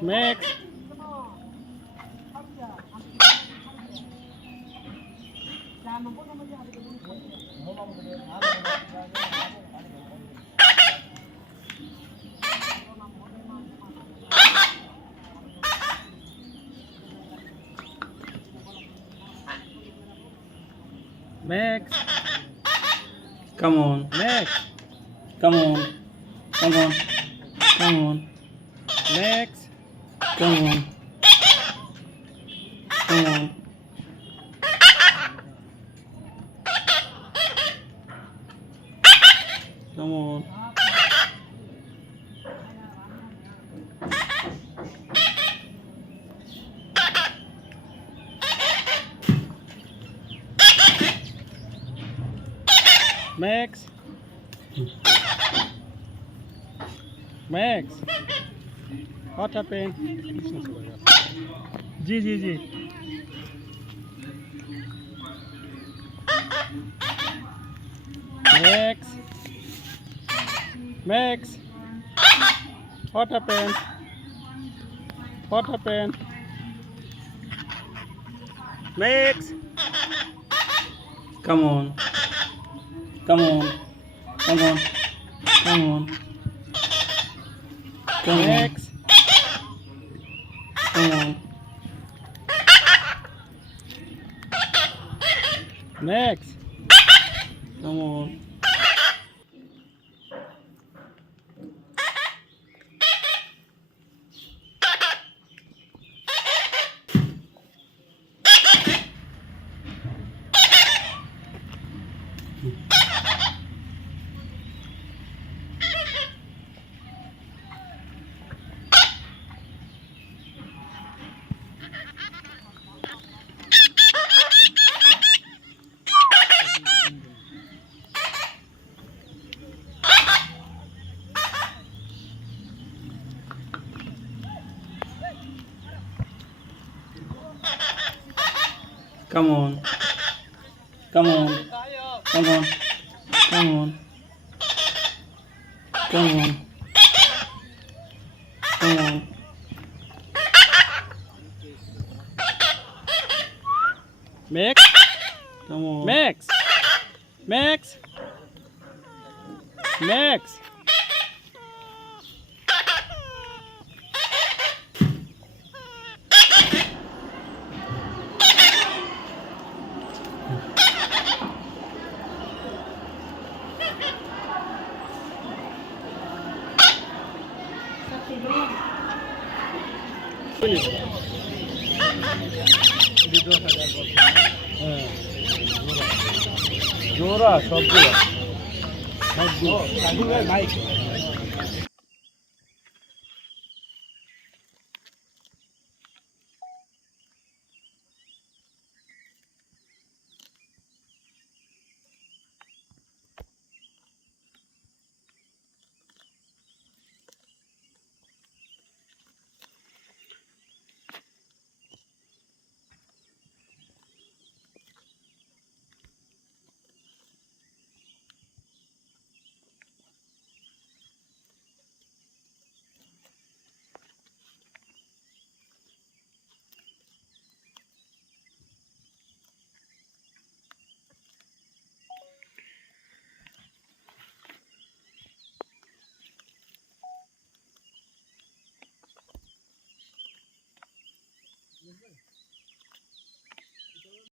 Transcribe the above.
Max. Max. Come on, Max. Come on. Come on. Come on. Max. Come on. Come on. Come on. Max. Max. What happened? Ji Max. Max. What happened? What happened? Max. Come on. Come on. Come on. Come on. Come Max. Come on. Max. Come on. Come on. Come on. Come on. Come on. Come on. Come on. Max. Come on. Max. Max. Max. জোড়া সবগুলো mic